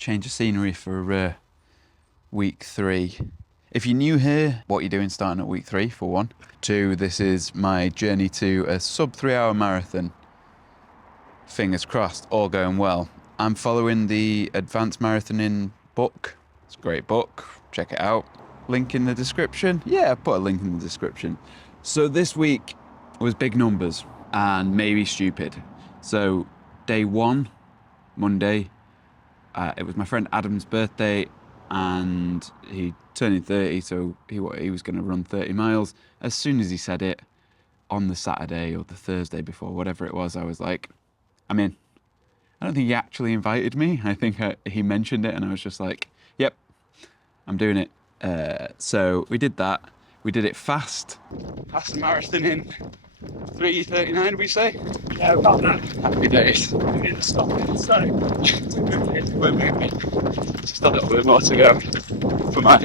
change of scenery for week 3. If you're new here, what you're doing starting at week 3, for one. 2, this is my journey to a sub 3-hour marathon. Fingers crossed, all going well. I'm following the Advanced Marathoning book. It's a great book. Check it out. Link in the description. Yeah, I put a link in the description. So this week was big numbers and maybe stupid. So day 1, Monday, it was my friend Adam's birthday and he turning 30, so he was going to run 30 miles. As soon as he said it on the Saturday or the Thursday before, whatever it was, I was like, I'm in. I don't think he actually invited me. I think he mentioned it and I was just like, yep, I'm doing it. So we did that. We did it fast. Fast marathon in 3:39, we say? Yeah, about that. Happy days. We need to stop it, so We're moving. Just a little bit more to go for my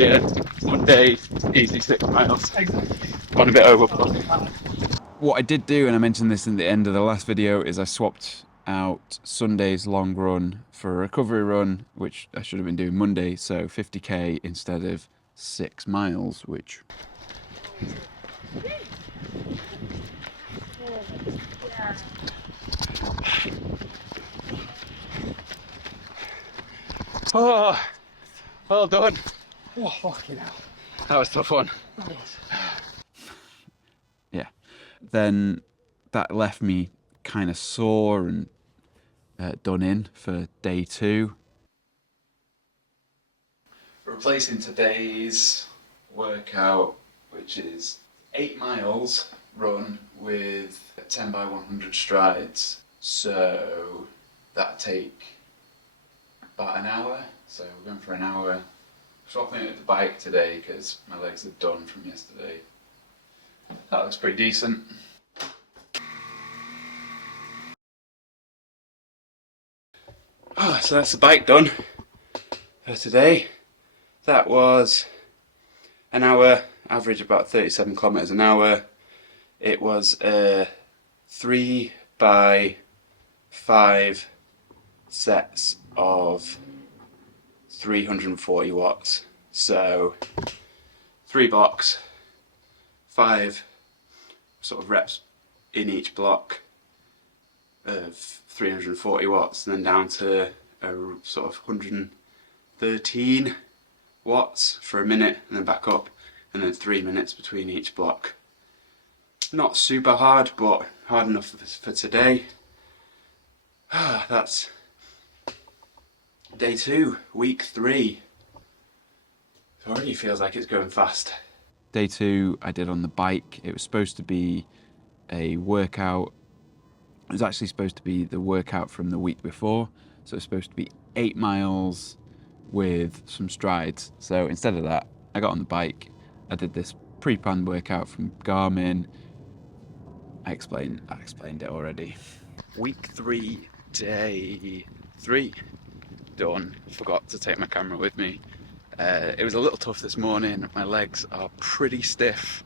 Monday easy 6 miles. exactly. Gone a bit overboard. What I did do, and I mentioned this in the end of the last video, is I swapped out Sunday's long run for a recovery run, which I should have been doing Monday, so 50k instead of 6 miles, which... Oh, well done. Oh, fucking hell. That was tough one. That was. Yeah. Then that left me kind of sore and done in for day 2. Replacing today's workout, which is 8 miles run with 10 by 100 strides. So that'll take about an hour. So we're going for an hour. Swapping it with the bike today because my legs are done from yesterday. That looks pretty decent. Oh, so that's the bike done for today. That was an hour, average about 37 kilometers an hour. It was a 3 by 5 sets of 340 watts. So 3 blocks, 5 sort of reps in each block of 340 watts, and then down to a sort of 113 watts for a minute, and then back up, and then 3 minutes between each block. Not super hard, but hard enough for today. That's day 2, week 3. It already feels like it's going fast. Day 2 I did on the bike. It was supposed to be a workout. It was actually supposed to be the workout from the week before. So it's supposed to be 8 miles with some strides. So instead of that, I got on the bike. I did this pre-planned workout from Garmin. I explained it already. Week 3, day 3. Done. Forgot to take my camera with me. It was a little tough this morning. My legs are pretty stiff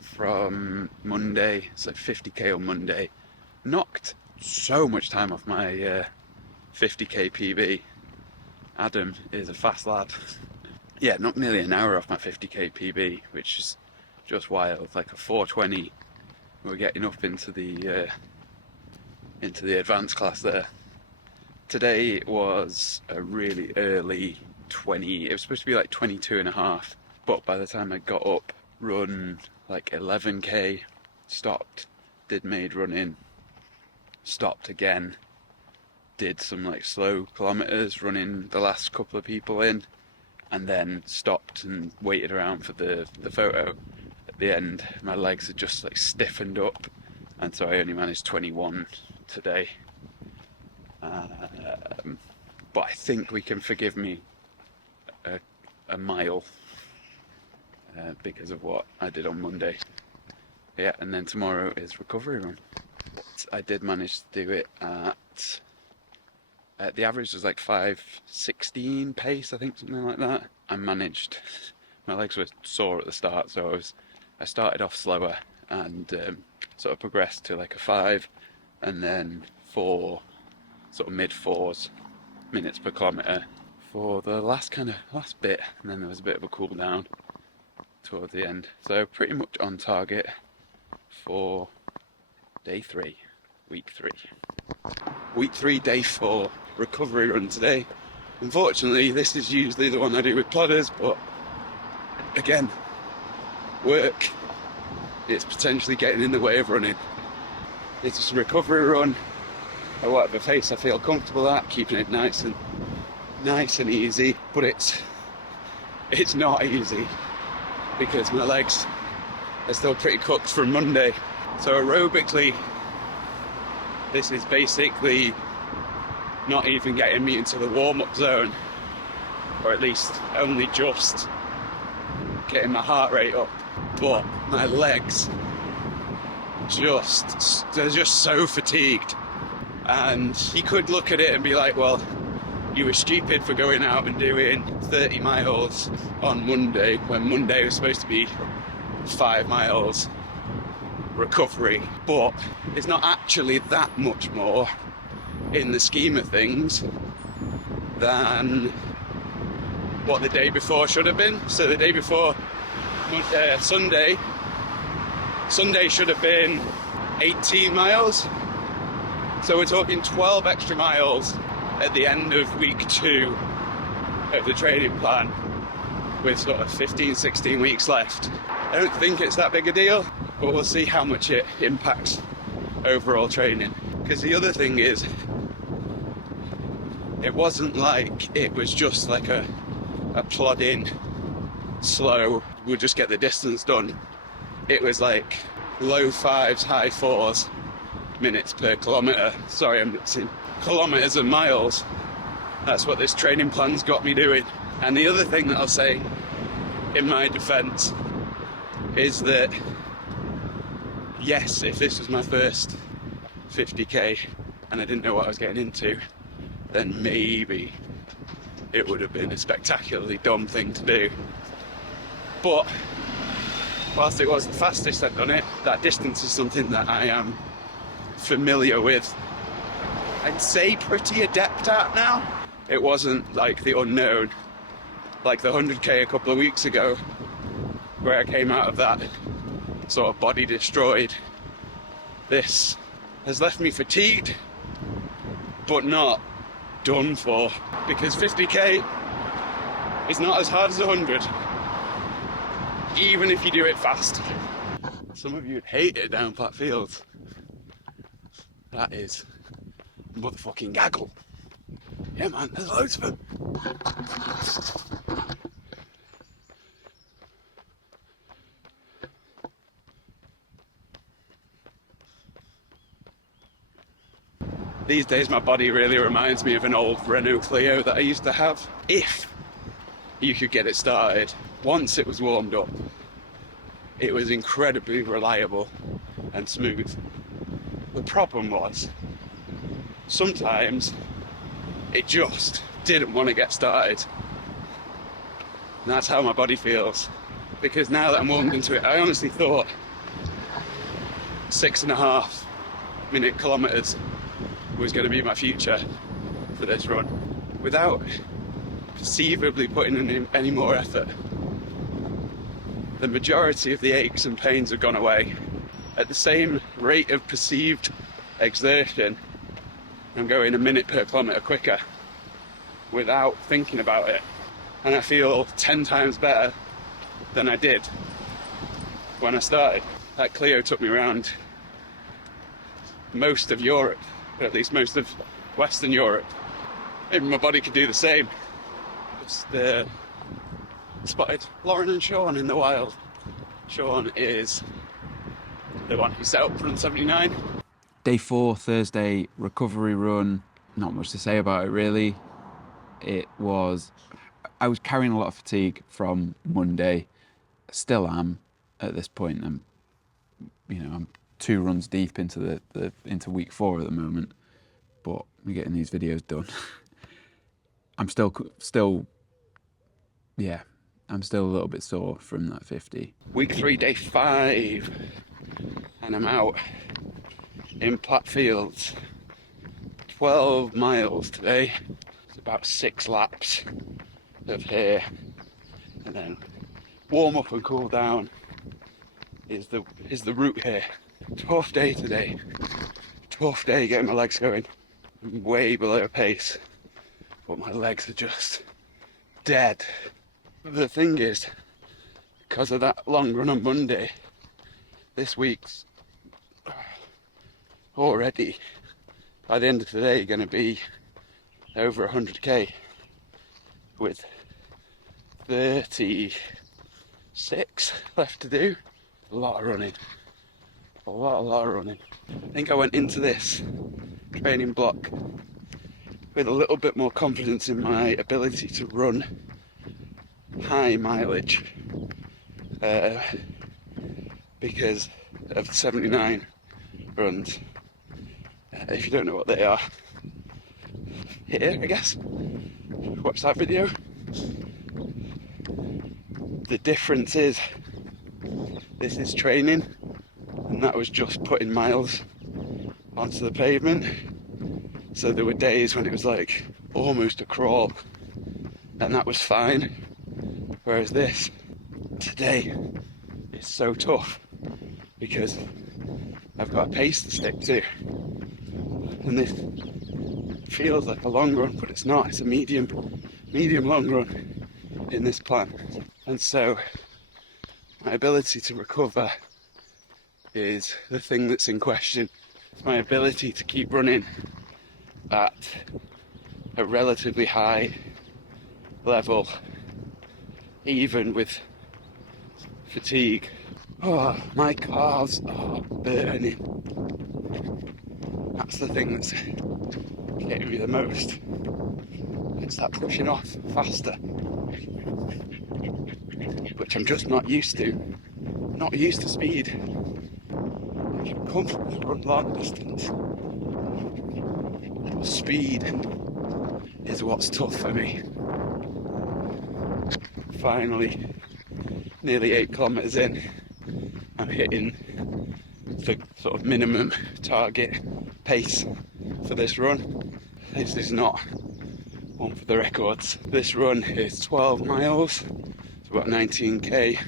from Monday, so 50k on Monday. Knocked so much time off my 50k PB. Adam is a fast lad. Yeah, knocked nearly an hour off my 50k PB, which is just wild. Like a 4:20. We're getting up into the advanced class there. Today was a really early 20. It was supposed to be like 22 and a half, but by the time I got up, run like 11k, stopped, did maid running, stopped again, did some like slow kilometers, running the last couple of people in, and then stopped and waited around for the photo. At the end, my legs had just like stiffened up, and so I only managed 21 today. But I think we can forgive me a mile because of what I did on Monday. Yeah, and then tomorrow is recovery run. I did manage to do it at the average was like 5:16 pace, I think, something like that. I managed. My legs were sore at the start, so I started off slower and sort of progressed to like a 5, and then 4, sort of mid 4s minutes per kilometre, for the last bit, and then there was a bit of a cool down towards the end. So pretty much on target for day 3, week 3. Week 3, day 4, recovery run today. Unfortunately, this is usually the one I do with plodders, but again, work is potentially getting in the way of running. It's just a recovery run at whatever pace I feel comfortable at, keeping it nice and easy, but it's not easy because my legs are still pretty cooked from Monday. So aerobically, this is basically not even getting me into the warm-up zone, or at least only just getting my heart rate up. But my legs they're just so fatigued. And you could look at it and be like, well, you were stupid for going out and doing 30 miles on Monday when Monday was supposed to be 5 miles recovery. But it's not actually that much more in the scheme of things than what the day before should have been. So the day before, Sunday should have been 18 miles. So we're talking 12 extra miles at the end of week 2 of the training plan, with sort of 15, 16 weeks left. I don't think it's that big a deal, but we'll see how much it impacts overall training. Because the other thing is, it wasn't like it was just like a plod-in, slow, we'll just get the distance done. It was like low 5s, high 4s minutes per kilometre. Sorry, I'm mixing kilometres and miles. That's what this training plan's got me doing. And the other thing that I'll say in my defence is that, yes, if this was my first 50k and I didn't know what I was getting into, then maybe it would have been a spectacularly dumb thing to do. But whilst it was the fastest I'd done it, that distance is something that I am familiar with. I'd say pretty adept at now. It wasn't like the unknown, like the 100k a couple of weeks ago, where I came out of that sort of body destroyed. This has left me fatigued, but not done for, because 50k is not as hard as 100, even if you do it fast. Some of you would hate it down flat fields. That is motherfucking gaggle. Yeah man, there's loads of them. These days my body really reminds me of an old Renault Clio that I used to have. If you could get it started, once it was warmed up, it was incredibly reliable and smooth. The problem was, sometimes it just didn't want to get started. And that's how my body feels. Because now that I'm warmed into it, I honestly thought 6.5 minute kilometres was going to be my future for this run, without perceivably putting in any more effort. The majority of the aches and pains have gone away. At the same rate of perceived exertion, I'm going a minute per kilometre quicker without thinking about it. And I feel 10 times better than I did when I started. That Clio took me around most of Europe, or at least most of Western Europe. Maybe my body could do the same. Just spotted Lauren and Sean in the wild. Sean is the one who set up Run 79. Day 4, Thursday, recovery run. Not much to say about it really. I was carrying a lot of fatigue from Monday. Still am at this point. I'm 2 runs deep into into week 4 at the moment, but we're getting these videos done. I'm still a little bit sore from that 50. Week 3, day 5, and I'm out in Platt Fields. 12 miles today. So about 6 laps of here, and then warm up and cool down is the route here. Tough day today. Tough day getting my legs going. I'm way below pace, but my legs are just dead. The thing is, because of that long run on Monday, this week's already, by the end of today, going to be over 100k with 36 left to do. A lot of running. A lot of running. I think I went into this training block with a little bit more confidence in my ability to run high mileage because of the 79 runs. If you don't know what they are, here, I guess, watch that video. The difference is, this is training, and that was just putting miles onto the pavement. So there were days when it was like almost a crawl, and that was fine. Whereas this, today, is so tough because I've got a pace to stick to. And this feels like a long run, but it's not. It's a medium long run in this plan. And so my ability to recover is the thing that's in question. My ability to keep running at a relatively high level, even with fatigue. Oh, my calves are burning. That's the thing that's getting me the most. It's that pushing off faster, which I'm just not used to. Not used to speed. I can comfortably run long distance. Speed is what's tough for me. Finally, nearly 8 kilometers in, I'm hitting the sort of minimum target pace for this run. This is not one for the records. This run is 12 miles, it's about 19k,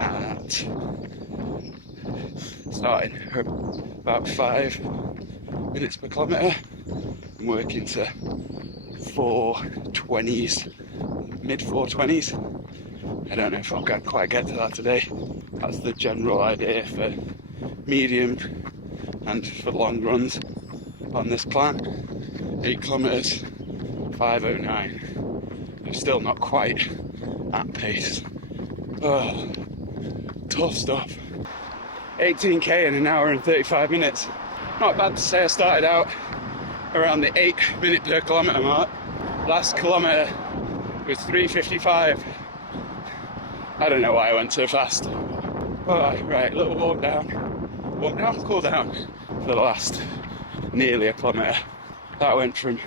at starting about 5 minutes per kilometre. I'm working to 420s, mid 420s. I don't know if I'll quite get to that today. That's the general idea for medium and for long runs on this plan. 8 kilometres, 5:09. I'm still not quite at pace. Oh, tough stuff. 18k in an hour and 35 minutes. Not bad to say. I started out around the 8 minute per kilometre mark. Last kilometre was 3:55. I don't know why I went so fast. Oh, right, little walk down, cool down for the last nearly a kilometre. That went from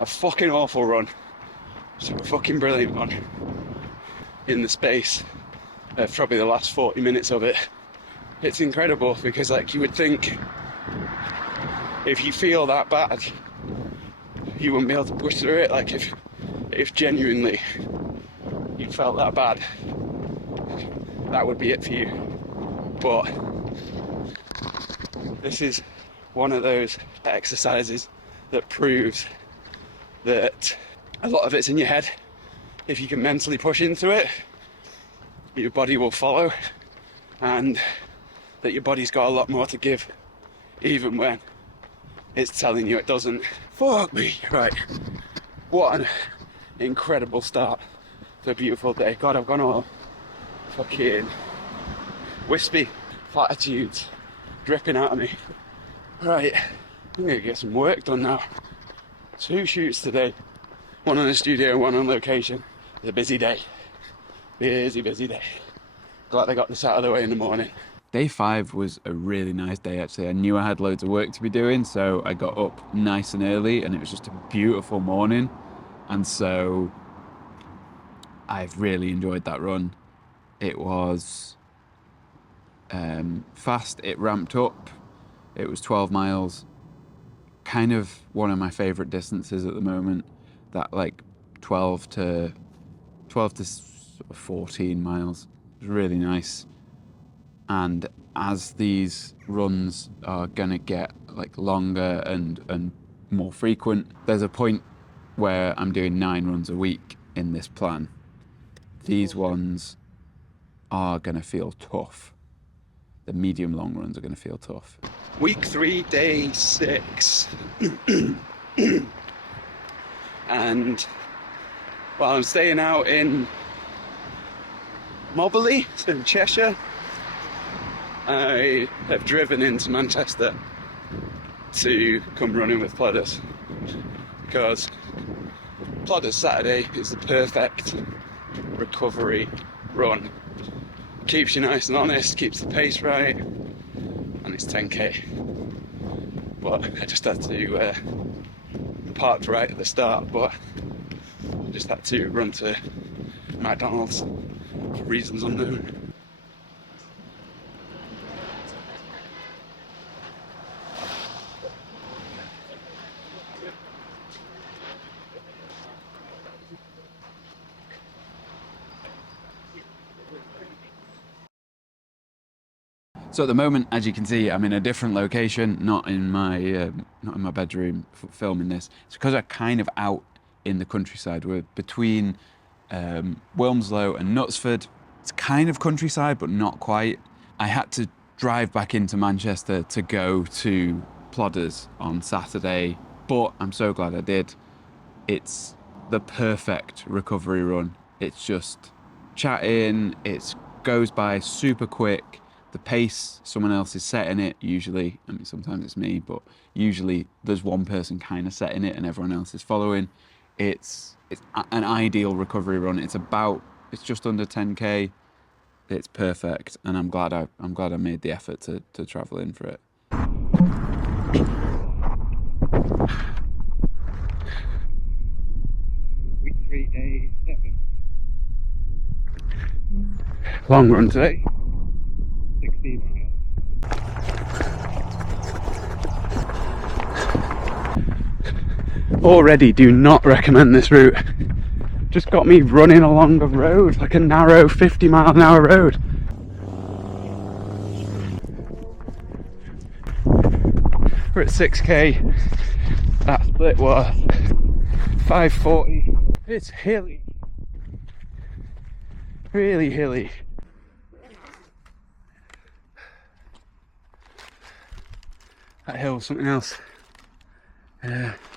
a fucking awful run to a fucking brilliant one in the space of probably the last 40 minutes of it. It's incredible because, like, you would think if you feel that bad, you wouldn't be able to push through it. Like, if genuinely you felt that bad, that would be it for you. But this is one of those exercises that proves that a lot of it's in your head. If you can mentally push into it, your body will follow, and that your body's got a lot more to give, even when it's telling you it doesn't. Fuck me. Right. What an incredible start to a beautiful day. God, I've gone all fucking wispy, platitudes dripping out of me. Right, I'm gonna get some work done now. 2 shoots today, one on the studio, one on location. It's a busy day. Busy day. Glad I got this out of the way in the morning. Day 5 was a really nice day, actually. I knew I had loads of work to be doing, so I got up nice and early, and it was just a beautiful morning. And so I've really enjoyed that run. It was fast, it ramped up. It was 12 miles, kind of one of my favourite distances at the moment. that like 12 to 14 miles. It was really nice. And as these runs are gonna get like longer and more frequent, there's a point where I'm doing 9 runs a week in this plan. These ones are gonna feel tough. The medium long runs are gonna feel tough. Week 3, day 6. And while I'm staying out in Moberly, so in Cheshire, I have driven into Manchester to come running with Plodders, because Plodders Saturday is the perfect recovery run. Keeps you nice and honest, keeps the pace right, and it's 10k. But I just had to parked right at the start, but I just had to run to McDonald's for reasons unknown. So at the moment, as you can see, I'm in a different location, not in my bedroom filming this. It's because I'm kind of out in the countryside. We're between Wilmslow and Knutsford. It's kind of countryside, but not quite. I had to drive back into Manchester to go to Plodders on Saturday, but I'm so glad I did. It's the perfect recovery run. It's just chatting, it goes by super quick. The pace, someone else is setting it usually. I mean, sometimes it's me, but usually there's one person kind of setting it and everyone else is following. It's an ideal recovery run. It's just under 10k. It's perfect, and I'm glad I made the effort to travel in for it. Week 3, day 7. Long run today. 16 miles. Already do not recommend this route. Just got me running along a road, like a narrow 50-mile-an-hour road. We're at 6k. That split was 540. It's hilly. Really hilly. That hill was something else.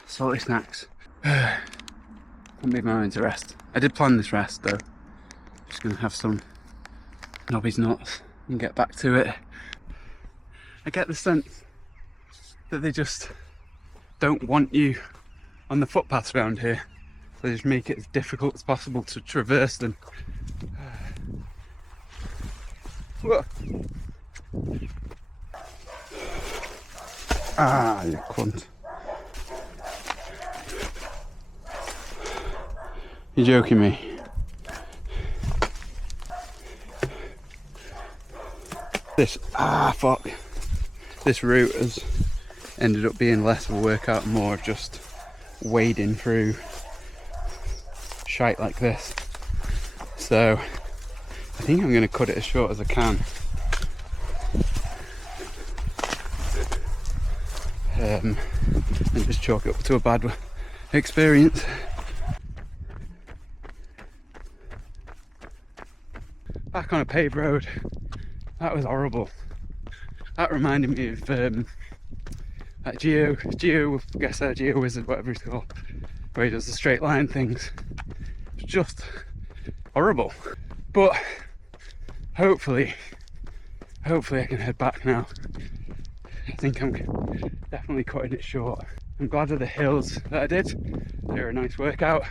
Salty snacks. Won't be my own to rest. I did plan this rest though. Just gonna have some Nobby's nuts and get back to it. I get the sense that they just don't want you on the footpaths around here. They just make it as difficult as possible to traverse them. Whoa. Ah, you cunt. You're joking me. Fuck. This route has ended up being less of a workout, more of just wading through shite like this. So I think I'm going to cut it as short as I can. And just chalk it up to a bad experience. Back on a paved road. That was horrible. That reminded me of that Geo Wizard, whatever he's called, where he does the straight line things. It's just horrible. But hopefully I can head back now. I think I'm definitely cutting it short. I'm glad of the hills that I did. They're a nice workout,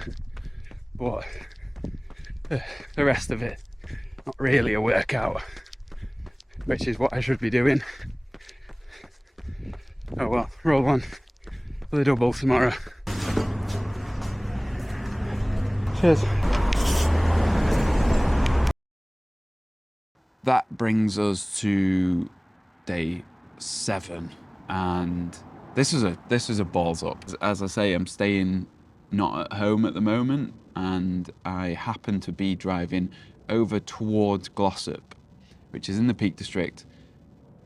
but the rest of it, not really a workout, which is what I should be doing. Oh well, roll on for the double tomorrow. Cheers. That brings us to day 7, and this is a balls up. As I say, I'm staying not at home at the moment, and I happen to be driving over towards Glossop, which is in the Peak District.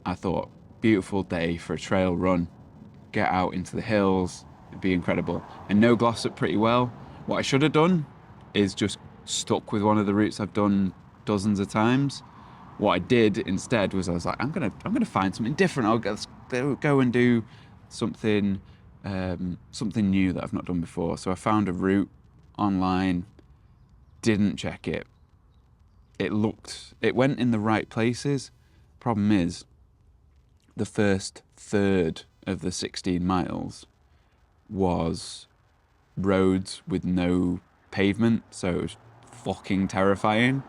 I thought, beautiful day for a trail run, get out into the hills, it'd be incredible. I know Glossop pretty well. What I should have done is just stuck with one of the routes I've done dozens of times. What I did instead was I was like, I'm gonna find something different. I'll go and do something something new that I've not done before. So I found a route online, didn't check it. It went in the right places. Problem is, the first third of the 16 miles was roads with no pavement, so it was fucking terrifying.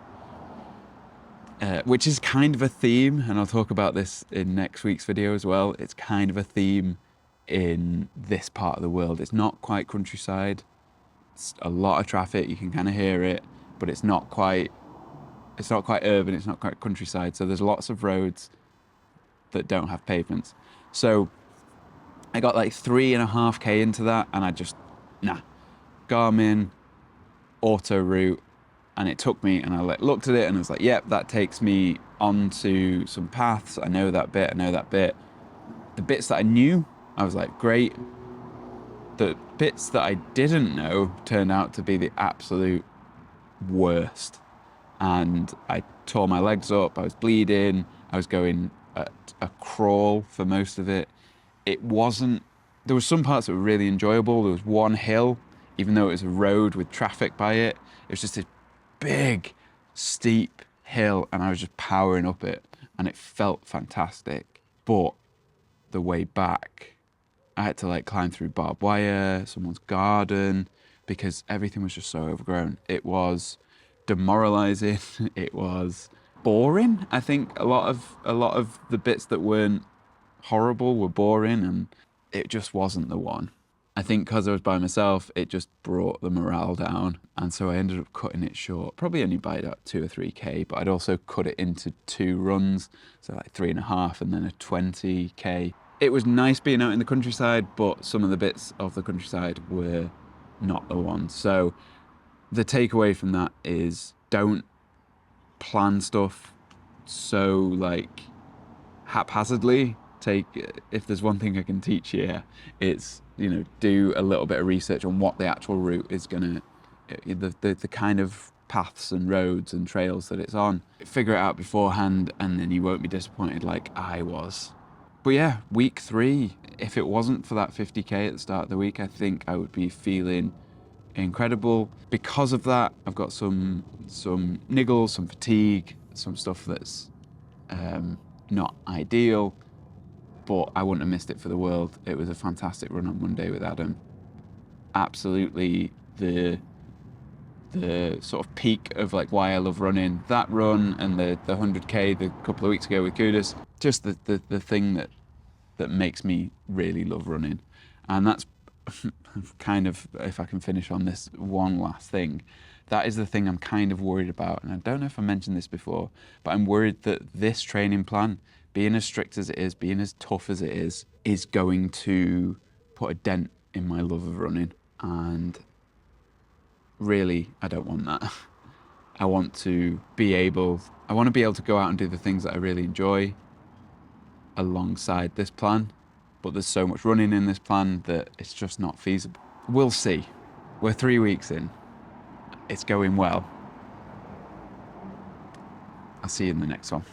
Which is kind of a theme, and I'll talk about this in next week's video as well. It's kind of a theme in this part of the world. It's not quite countryside. It's a lot of traffic, you can kind of hear it, but it's not quite urban, it's not quite countryside. So there's lots of roads that don't have pavements. So I got like 3.5k into that, and I just, Garmin, auto route, and it took me, and I looked at it and I was like, yep, that takes me onto some paths. I know that bit. The bits that I knew, I was like, great. The bits that I didn't know turned out to be the absolute worst. And I tore my legs up, I was bleeding, I was going at a crawl for most of it. There was some parts that were really enjoyable. There was one hill, even though it was a road with traffic by it, it was just a big, steep hill, and I was just powering up it, and it felt fantastic. But the way back, I had to like climb through barbed wire, someone's garden, because everything was just so overgrown. It was demoralizing. It was boring. I think a lot of the bits that weren't horrible were boring, and it just wasn't the one. I think because I was by myself, it just brought the morale down, and so I ended up cutting it short, probably only by about 2 or 3k, but I'd also cut it into 2 runs, so like 3.5 and then a 20k. It was nice being out in the countryside, but some of the bits of the countryside were not the one. So the takeaway from that is, don't plan stuff so like haphazardly. If there's one thing I can teach here, it's, do a little bit of research on what the actual route is gonna, the kind of paths and roads and trails that it's on. Figure it out beforehand, and then you won't be disappointed like I was. But yeah, week 3, if it wasn't for that 50k at the start of the week, I think I would be feeling incredible. Because of that, I've got some niggles, some fatigue, some stuff that's not ideal, but I wouldn't have missed it for the world. It was a fantastic run on Monday with Adam. Absolutely the sort of peak of like why I love running. That run and the 100k the couple of weeks ago with Kudos, just the thing that makes me really love running. And that's kind of, if I can finish on this one last thing, that is the thing I'm kind of worried about. And I don't know if I mentioned this before, but I'm worried that this training plan, being as strict as it is, being as tough as it is going to put a dent in my love of running. And really, I don't want that. I want to be able to go out and do the things that I really enjoy alongside this plan. But there's so much running in this plan that it's just not feasible. We'll see. We're 3 weeks in. It's going well. I'll see you in the next one.